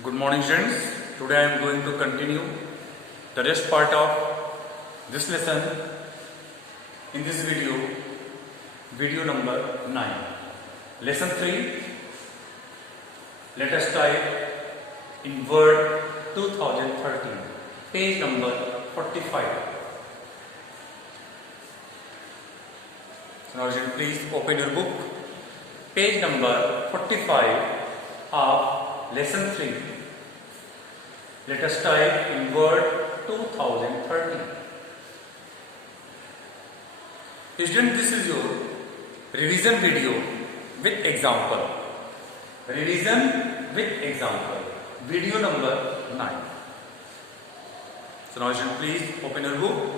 Good morning, students. Today I am going to continue the rest part of this lesson in this video number 9. Lesson 3. Let us type in Word 2013, page number 45. Now, please open your book, page number 45 of Lesson 3. Let us type in Word 2013. Student, this is your revision video with example. Revision with example. Video number 9. So now student, please open your book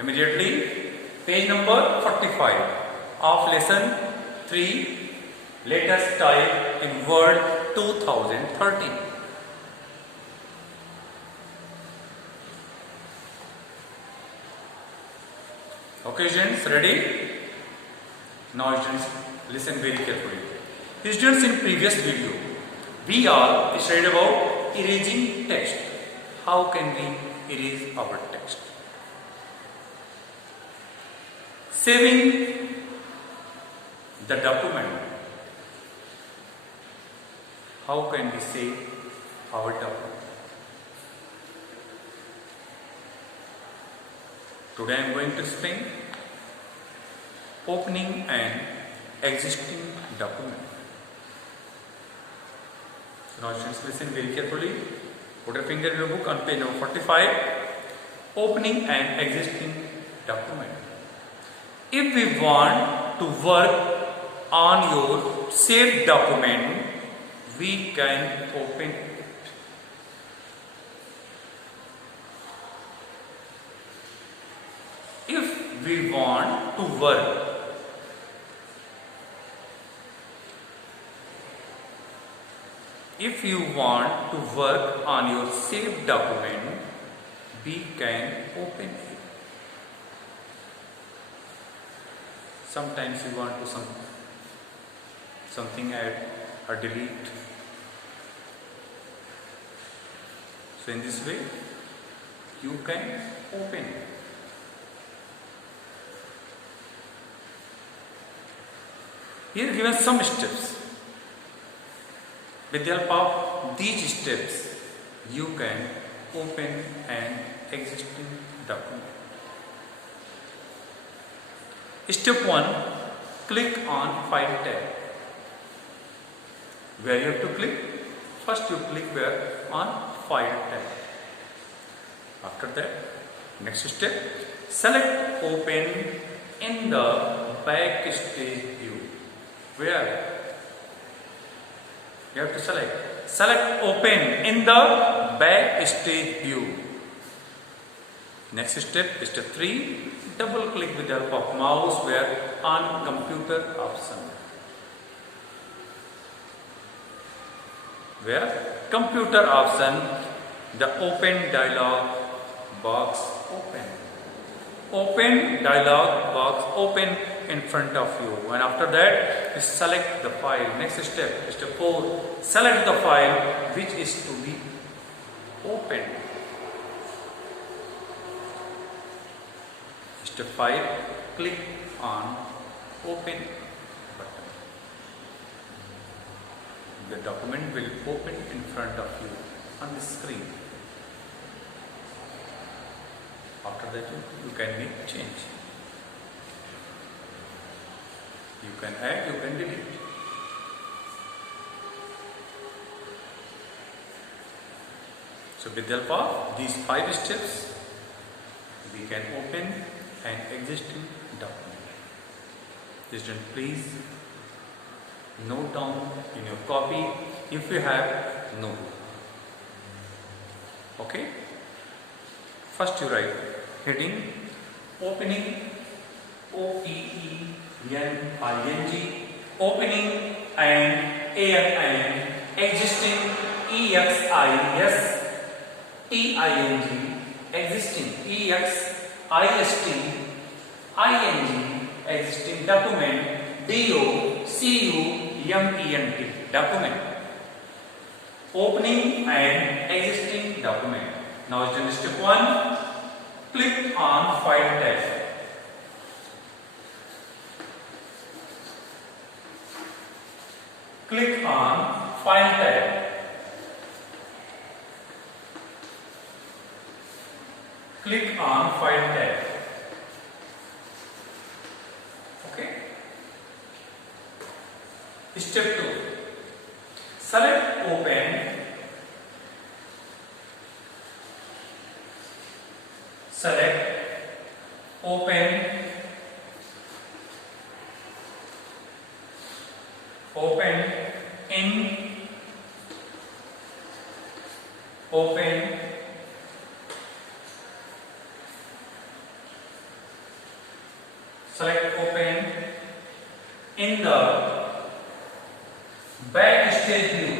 immediately. Page number 45 of Lesson 3. Let us type in Word 2013. Okay, students, ready? Now, students, listen very carefully. Students, in previous video, we are studied about erasing text. How can we erase our text? Saving the document. How can we save our document? Today I am going to explain opening an existing document. So now students, listen very carefully. Put a finger in your book on page number 45. Opening an existing document. If we want to work on your saved document, we can open it. If we want to work on your saved document, we can open it. Sometimes you want to something add or delete. So in this way, you can open it. Here given some steps. With the help of these steps, you can open an existing document. Step 1. Click on File tab. Where you have to click? First you click where? On File tab. After that, next step, select Open in the Backstage view. Where? You have to select Open in the Backstage view. Next step, step 3, double click with the help of mouse where? On Computer option. Where? Computer option, the Open dialog box open. Open dialog box open in front of you, and after that, select the file. Next step, step 4, select the file which is to be opened. Step 5, click on Open button. The document will open in front of you on the screen. After that, you can make change. You can add, you can delete. So with the help of these 5 steps, we can open an existing document. Student, please note down in your copy if you have notebook. Okay? First you write heading opening, OPENING, opening and ANN, existing, EXISTING, existing, EXISTING, existing document, DOCUMENT, document. opening an existing document. Now students, step 1, click on File tab. Click on File tab. Click on File tab. Okay. Step 2. Select Open. Select Open. Open in. Open. Select Open in the backstage view.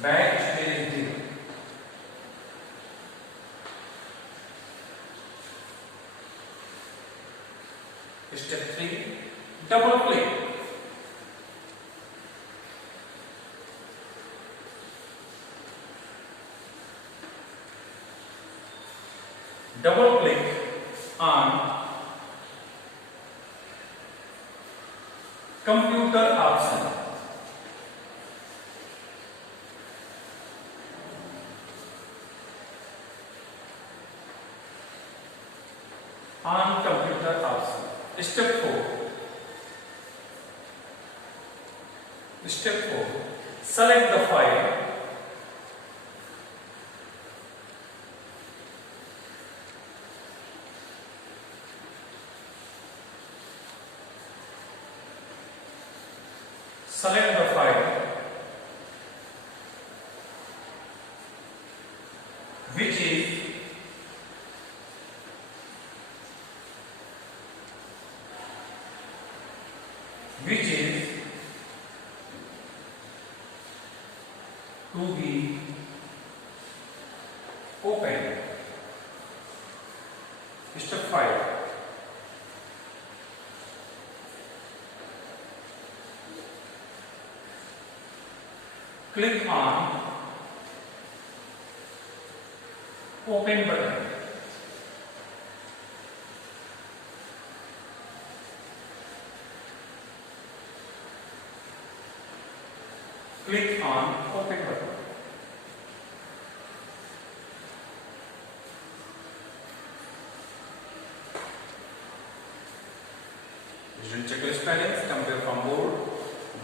Backstage view. Step 3, double click. Double click on computer option. On computer option. Step 4. Step 4. Select the file. Select the file which is to be opened. Step 5. Click on Open button. Click on Open button. Student checklist spellings, compare from board.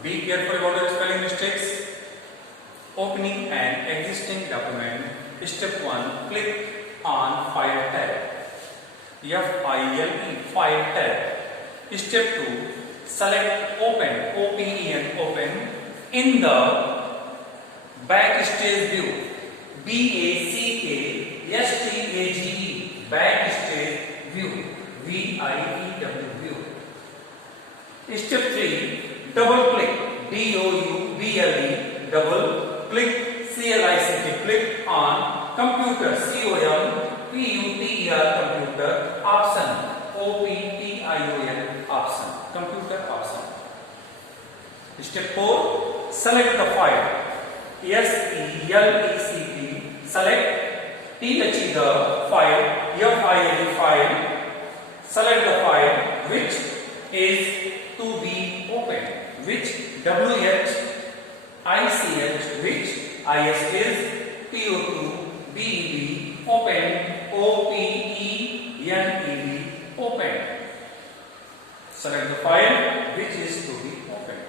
Be careful about your spelling mistakes. Opening an existing document. Step 1, click on File tab. F-I-L-E, File tab. Step 2, select Open, O-P-E-N, Open in the backstage view. B-A-C-K-S-T-A-G-E, backstage view. V-I-E-W, view. Step 3, double click. D-O-U-B-L-E, double click. C-L-I-C-K, click on Computer, C-O-M-P-U-T-E-R, Computer option. O-P-T-I-O-N, option. Computer option. Step 4, select the file. S-E-L-E-C-T, select. T-H-E the file, F-I-L-E file. Select the file which is to be opened, which W-H-I-C-H, which I-S is P-O-2, B-E-B, open, O-P-E-N-E-D, open. Select the file which is to be opened.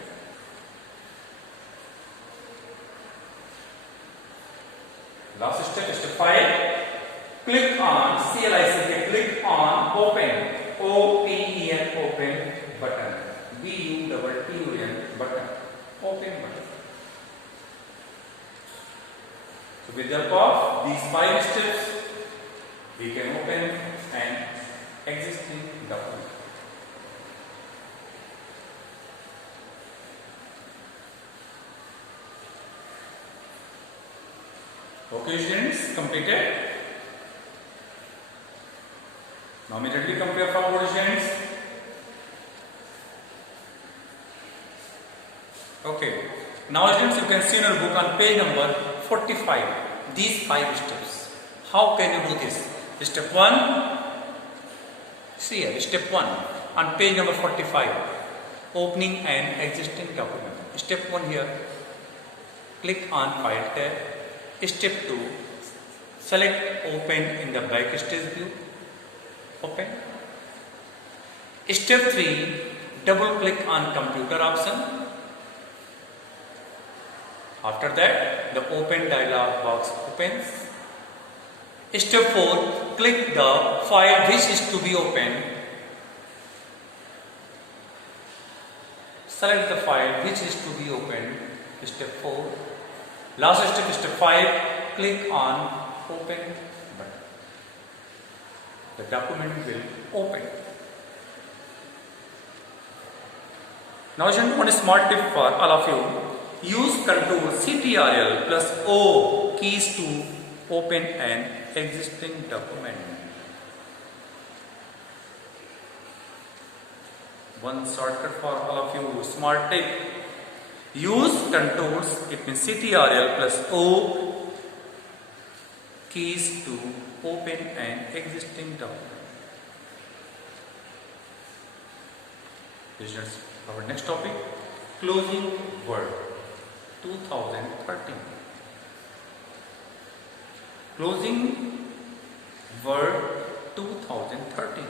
Last step, step 5. Click on C-L-I-C-K, click on Open, O-P-E-N, Open button. B-U-T-T-U-N button. Open button. So with the help of these 5 steps, we can open an existing document. Okay students, completed. Now immediately compare from board students. Okay. Now students, you can see in your book on page number 45 these 5 steps. How can you do this? Step 1. See here, step 1 on page number 45. Opening an existing document. Step 1 here. Click on File tab. Step 2. Select Open in the Backstage view. Open. Step 3. Double click on Computer option. After that, the Open dialog box opens. Step 4. Click the file which is to be opened. Select the file which is to be opened. Step 4. Last step, step 5. Click on Open button. The document will open. Now, one smart tip for all of you. Use Ctrl Ctrl plus O keys to open an existing document. One shortcut for all of you, smart tip. Use controls, it means Ctrl plus O keys to open an existing document. Our next topic, closing word 2013. Closing word 2013.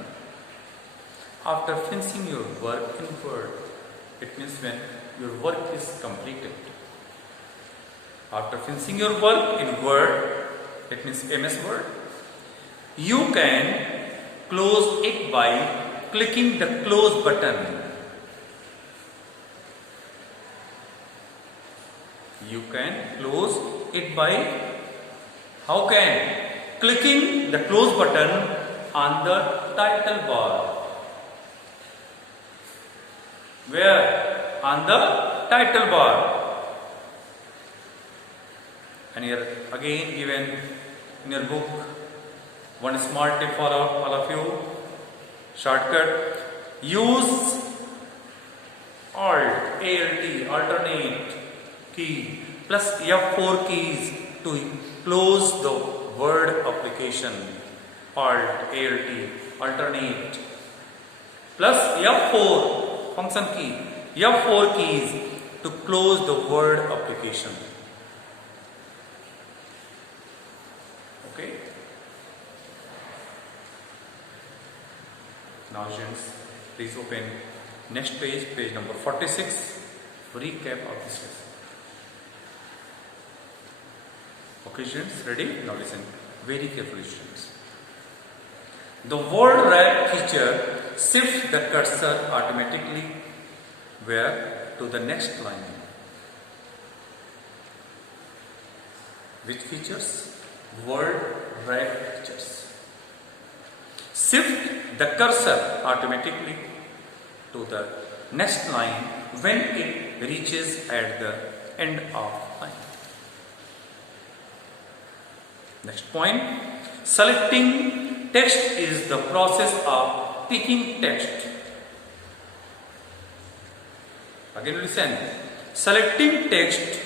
After finishing your work in Word, it means when your work is completed. After finishing your work in Word, it means MS Word, you can close it by clicking the close button. You can close it by, how can? Clicking the close button on the title bar. Where? On the title bar. And here again given in your book one smart tip for all of you. Shortcut. Use Alt alternate key plus F4 keys to close the Word application. Alt alternate plus F4 function key, F4 keys to close the Word application. Okay. Now students, please open next page, page number 46, recap of this lesson. Okay students, ready? Now listen very carefully students. The word wrap feature shifts the cursor automatically where? To the next line. Which features? Word wrap features. Shift the cursor automatically to the next line when it reaches at the end of line. Next point, selecting text is the process of picking text. Again listen, selecting text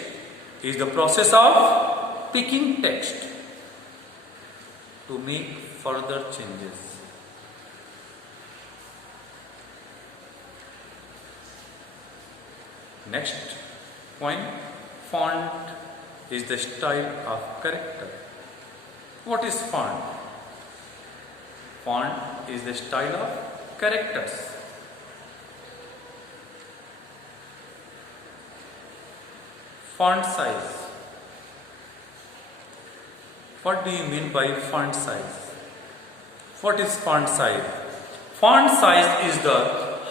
is the process of picking text to make further changes. Next point, font is the style of character. What is font? Font is the style of characters. Font size. What do you mean by font size? What is font size? Font size is the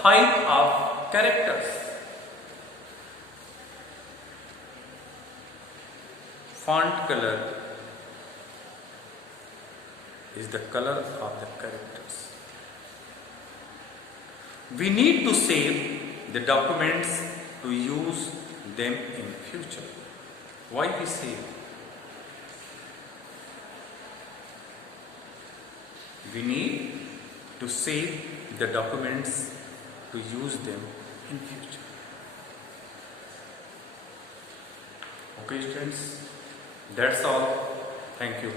height of characters. Font color is the color of the characters. We need to save the documents to use them in future. Why we save? We need to save the documents to use them in future. Okay students, that's all. Thank you.